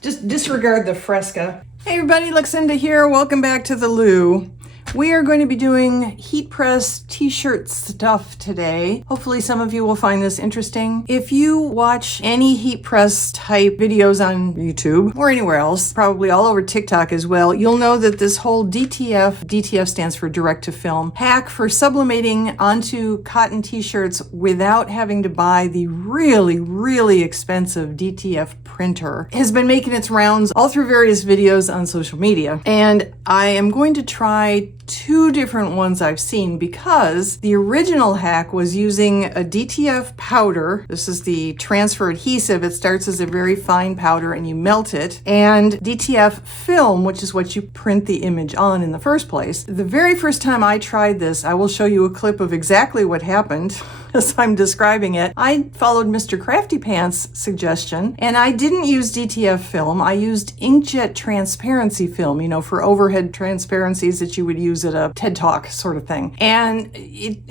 Just disregard the fresca. Hey everybody, Luxinda here. Welcome back to the loo. We are going to be doing heat press t-shirt stuff today. Hopefully some of you will find this interesting. If you watch any heat press type videos on YouTube or anywhere else, probably all over TikTok as well, you'll know that this whole DTF stands for direct to film, hack for sublimating onto cotton t-shirts without having to buy the really expensive DTF printer has been making its rounds all through various videos on social media. And I am going to try two different ones I've seen because the original hack was using a DTF powder. This is the transfer adhesive. It starts as a very fine powder and you melt it. And DTF film, which is what you print the image on in the first place. The very first time I tried this, I will show you a clip of exactly what happened as I'm describing it. I followed Mr. Crafty Pants' suggestion and I didn't use DTF film. I used inkjet transparency film, you know, for overhead transparencies that you would use at a TED Talk sort of thing. And it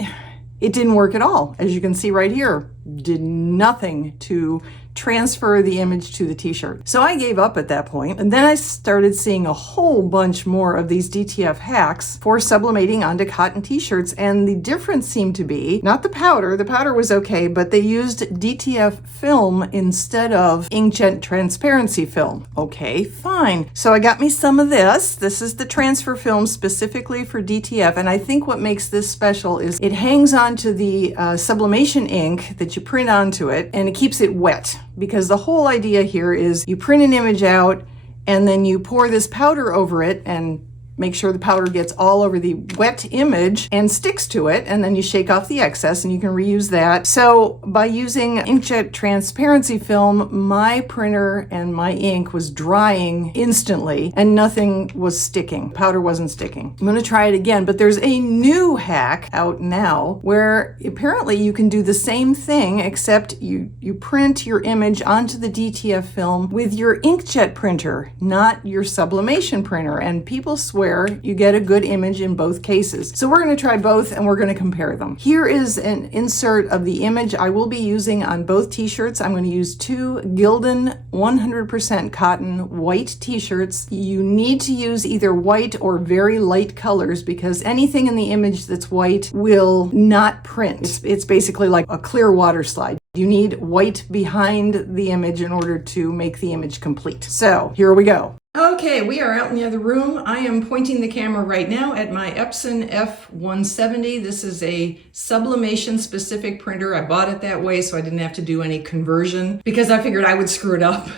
didn't work at all. As you can see right here, did nothing to transfer the image to the t-shirt. So I gave up at that point, and then I started seeing a whole bunch more of these DTF hacks for sublimating onto cotton t-shirts, and the difference seemed to be not the powder. The powder was okay, but they used DTF film instead of inkjet transparency film. Okay, fine. So I got me some of this. This is the transfer film specifically for DTF, and I think what makes this special is it hangs onto the sublimation ink that you print onto it, and it keeps it wet. Because the whole idea here is you print an image out and then you pour this powder over it and make sure the powder gets all over the wet image and sticks to it, and then you shake off the excess and you can reuse that. So by using inkjet transparency film, my printer and my ink was drying instantly and nothing was sticking. Powder wasn't sticking. I'm gonna try it again, but there's a new hack out now where apparently you can do the same thing except you print your image onto the DTF film with your inkjet printer, not your sublimation printer, and people swear you get a good image in both cases. So we're going to try both and we're going to compare them. Here is an insert of the image I will be using on both t-shirts. I'm going to use two Gildan 100% cotton white t-shirts. You need to use either white or very light colors because anything in the image that's white will not print. It's basically like a clear water slide. You need white behind the image in order to make the image complete. So here we go. Okay, we are out in the other room. I am pointing the camera right now at my Epson F170. This is a sublimation specific printer. I bought it that way so I didn't have to do any conversion because I figured I would screw it up.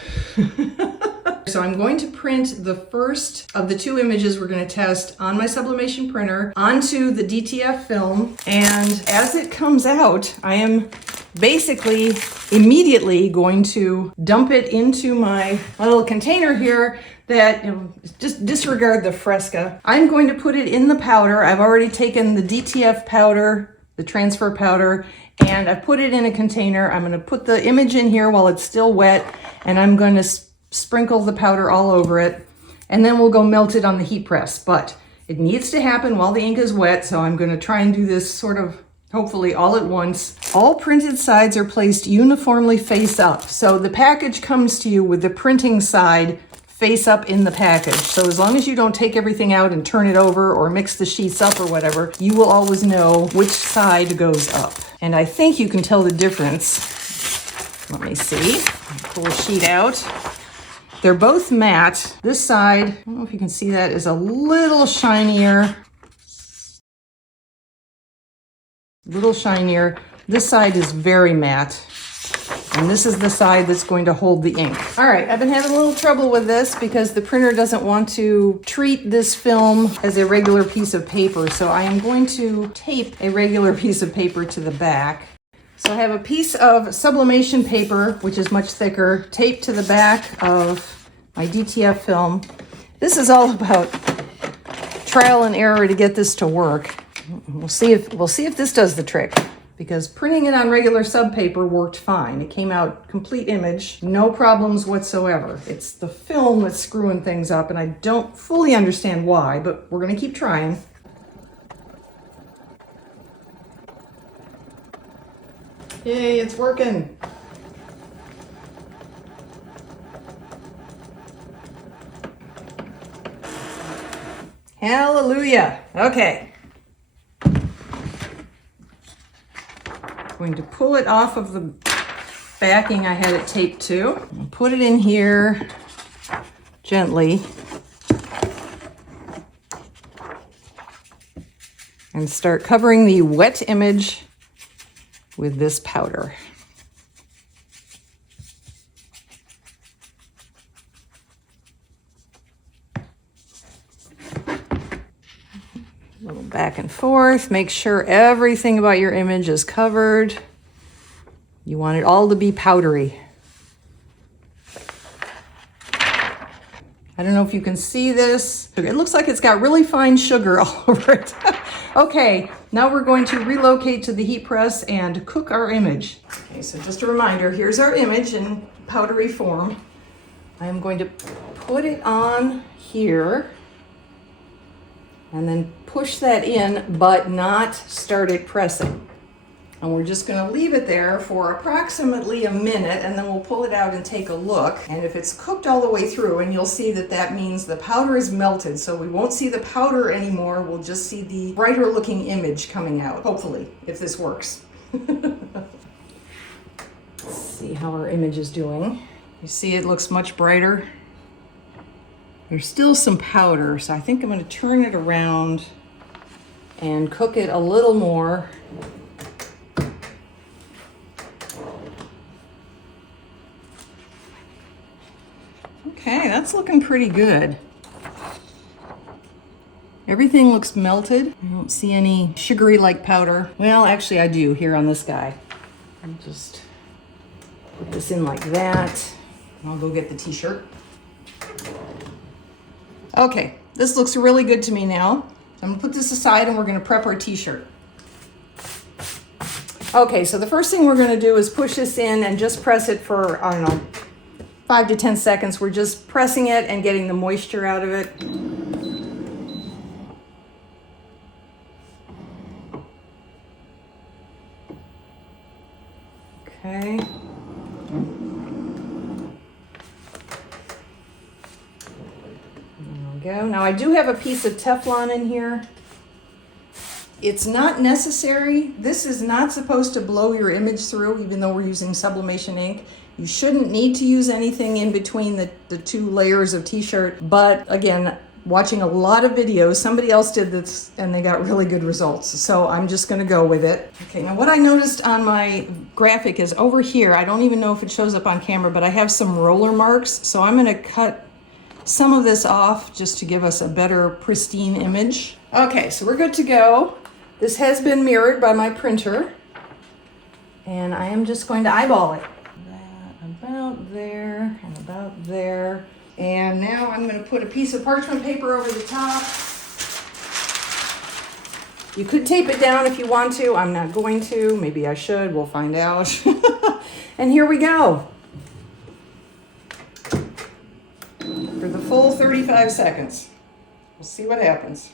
So I'm going to print the first of the two images we're going to test on my sublimation printer onto the DTF film. And as it comes out, I am basically immediately going to dump it into my little container here that, just disregard the fresca. I'm going to put it in the powder. I've already taken the DTF powder, the transfer powder, and I put it in a container. I'm going to put the image in here while it's still wet, and I'm going to sprinkle the powder all over it, and then we'll go melt it on the heat press. But it needs to happen while the ink is wet, so I'm going to try and do this sort of hopefully all at once. All printed sides are placed uniformly face up. So the package comes to you with the printing side face up in the package. So as long as you don't take everything out and turn it over or mix the sheets up or whatever, you will always know which side goes up. And I think you can tell the difference. Let me see. Pull a sheet out. They're both matte. This side, I don't know if you can see that, is a little shinier. This side is very matte. And this is the side that's going to hold the ink. All right, I've been having a little trouble with this because the printer doesn't want to treat this film as a regular piece of paper. So I am going to tape a regular piece of paper to the back. So I have a piece of sublimation paper, which is much thicker, taped to the back of my DTF film. This is all about trial and error to get this to work. We'll see if this does the trick, because printing it on regular sub paper worked fine. It came out complete image, no problems whatsoever. It's the film that's screwing things up, and I don't fully understand why, but we're gonna keep trying. Yay, it's working. Hallelujah. Okay. Going to pull it off of the backing I had it taped to. I'll put it in here gently and start covering the wet image with this powder. A little back and forth. Make sure everything about your image is covered. You want it all to be powdery. I don't know if you can see this. It looks like it's got really fine sugar all over it. Okay, now we're going to relocate to the heat press and cook our image. Okay, so just a reminder, here's our image in powdery form. I'm going to put it on here and then push that in, but not start it pressing. And we're just gonna leave it there for approximately a minute, and then we'll pull it out and take a look. And if it's cooked all the way through, and you'll see that that means the powder is melted, so we won't see the powder anymore, we'll just see the brighter looking image coming out, hopefully, if this works. Let's see how our image is doing. You see it looks much brighter. There's still some powder, so I think I'm gonna turn it around and cook it a little more. Okay, that's looking pretty good. Everything looks melted. I don't see any sugary like powder. Well, actually I do here on this guy. I'll just put this in like that. I'll go get the t-shirt. Okay, this looks really good to me now. I'm gonna put this aside and we're gonna prep our t-shirt. Okay, so the first thing we're gonna do is push this in and just press it for, I don't know, 5 to 10 seconds. We're just pressing it and getting the moisture out of it. Okay. There we go. Now I do have a piece of Teflon in here. It's not necessary. This is not supposed to blow your image through, even though we're using sublimation ink. You shouldn't need to use anything in between the two layers of t-shirt. But again, watching a lot of videos, somebody else did this and they got really good results. So I'm just gonna go with it. Okay, now what I noticed on my graphic is over here, I don't even know if it shows up on camera, but I have some roller marks. So I'm gonna cut some of this off just to give us a better pristine image. Okay, so we're good to go. This has been mirrored by my printer, and I am just going to eyeball it. That about there and about there. And now I'm going to put a piece of parchment paper over the top. You could tape it down if you want to. I'm not going to. Maybe I should. We'll find out. And here we go. For the full 35 seconds. We'll see what happens.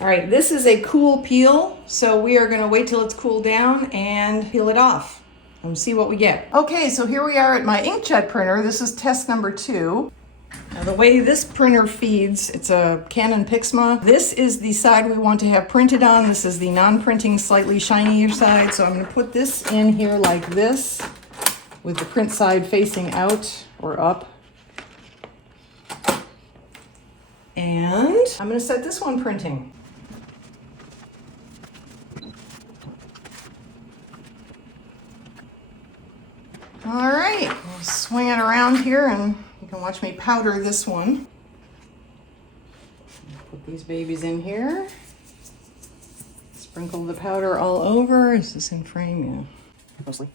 All right, this is a cool peel, so we are gonna wait till it's cooled down and peel it off and see what we get. Okay, so here we are at my inkjet printer. This is test number 2. Now the way this printer feeds, it's a Canon Pixma. This is the side we want to have printed on. This is the non-printing, slightly shinier side. So I'm gonna put this in here like this with the print side facing out or up. And I'm gonna set this one printing. All right, we'll swing it around here and you can watch me powder this one. Put these babies in here. Sprinkle the powder all over. Is this in frame? Yeah. Closely.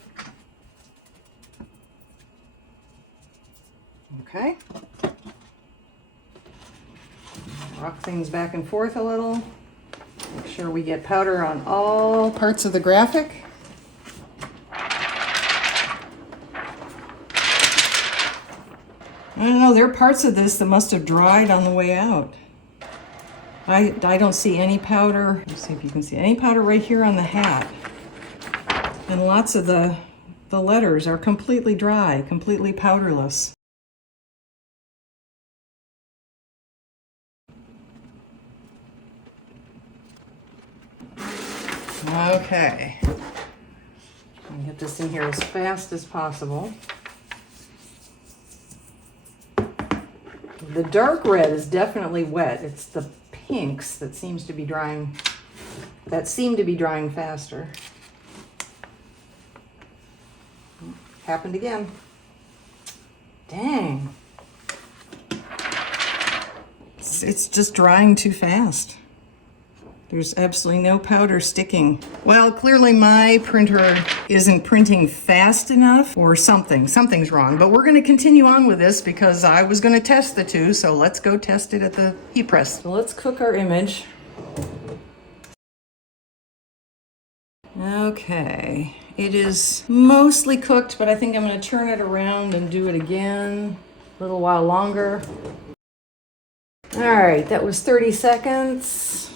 Okay. Rock things back and forth a little. Make sure we get powder on all parts of the graphic. I don't know, there are parts of this that must have dried on the way out. I don't see any powder. Let's see if you can see any powder right here on the hat. And lots of the the letters are completely dry, completely powderless. Okay. Get this in here as fast as possible. The dark red is definitely wet. It's the pinks that seem to be drying faster. Happened again. Dang. It's just drying too fast. There's absolutely no powder sticking. Well, clearly my printer isn't printing fast enough or something's wrong, but we're going to continue on with this because I was going to test the two, so let's go test it at the heat press. So let's cook our image. Okay, it is mostly cooked, but I think I'm going to turn it around and do it again a little while longer. All right, that was 30 seconds.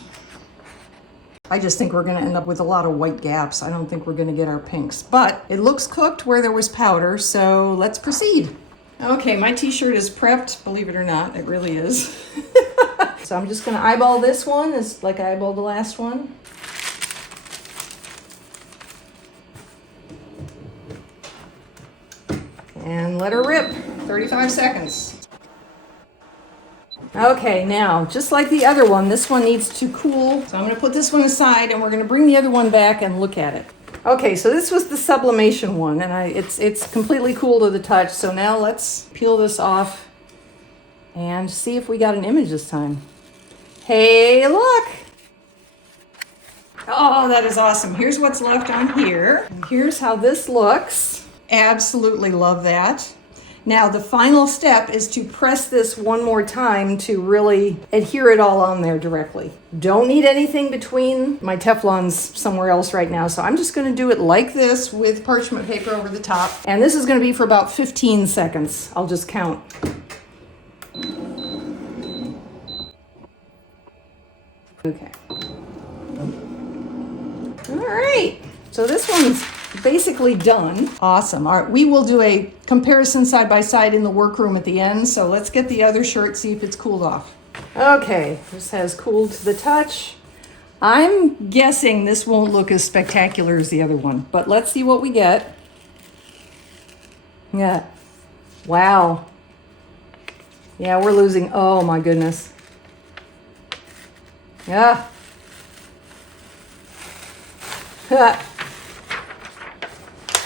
I just think we're going to end up with a lot of white gaps. I don't think we're going to get our pinks, but it looks cooked where there was powder, so let's proceed. Okay, my t-shirt is prepped, believe it or not, it really is. So I'm just going to eyeball this one, it's like I eyeballed the last one. And let her rip, 35 seconds. Okay, now, just like the other one, this one needs to cool. So I'm going to put this one aside and we're going to bring the other one back and look at it. Okay, so this was the Sublimation one and it's completely cool to the touch. So now let's peel this off and see if we got an image this time. Hey, look! Oh, that is awesome. Here's what's left on here. And here's how this looks. Absolutely love that. Now the final step is to press this one more time to really adhere it all on there directly. Don't need anything between. My Teflon's somewhere else right now, so I'm just going to do it like this with parchment paper over the top. And this is going to be for about 15 seconds. I'll just count. Okay. All right. So this one's basically done. Awesome. All right, we will do a comparison side by side in the workroom at the end. So let's get the other shirt, see if it's cooled off. Okay, this has cooled to the touch. I'm guessing this won't look as spectacular as the other one, but let's see what we get. Yeah. Wow. Yeah, we're losing. Oh my goodness. Yeah.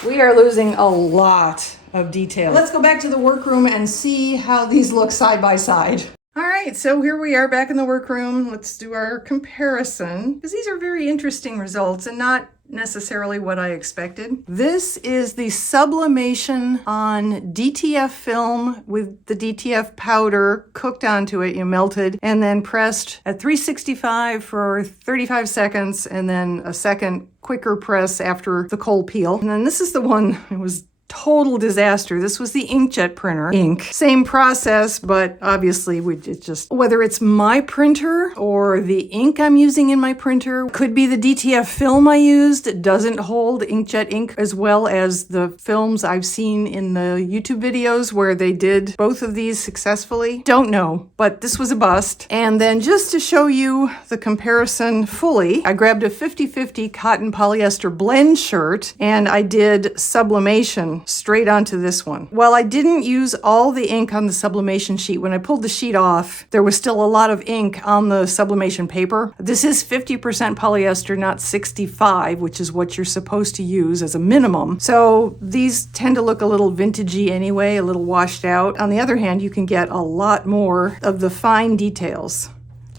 We are losing a lot of detail. Let's go back to the workroom and see how these look side by side. All right, so here we are back in the workroom. Let's do our comparison, because these are very interesting results and not necessarily what I expected. This is the Sublimation on DTF film with the DTF powder cooked onto it, melted, and then pressed at 365 for 35 seconds, and then a second quicker press after the cold peel. And then this is the one, it was total disaster. This was the inkjet printer ink. Same process, but obviously it's just, whether it's my printer or the ink I'm using in my printer, could be the DTF film I used. It doesn't hold inkjet ink as well as the films I've seen in the YouTube videos where they did both of these successfully. Don't know, but this was a bust. And then just to show you the comparison fully, I grabbed a 50-50 cotton polyester blend shirt and I did Sublimation straight onto this one. While I didn't use all the ink on the Sublimation sheet, when I pulled the sheet off, there was still a lot of ink on the Sublimation paper. This is 50% polyester, not 65, which is what you're supposed to use as a minimum. So these tend to look a little vintagey anyway, a little washed out. On the other hand, you can get a lot more of the fine details.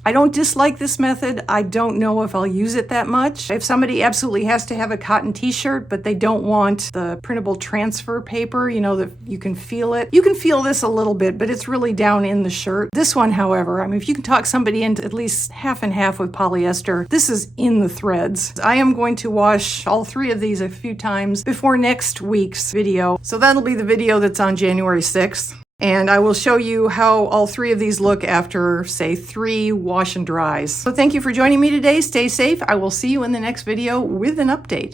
I don't dislike this method. I don't know if I'll use it that much. If somebody absolutely has to have a cotton t-shirt, but they don't want the printable transfer paper, that you can feel it. You can feel this a little bit, but it's really down in the shirt. This one, however, if you can talk somebody into at least half and half with polyester, this is in the threads. I am going to wash all three of these a few times before next week's video. So that'll be the video that's on January 6th. And I will show you how all three of these look after, say, 3 wash and dries. So thank you for joining me today. Stay safe. I will see you in the next video with an update.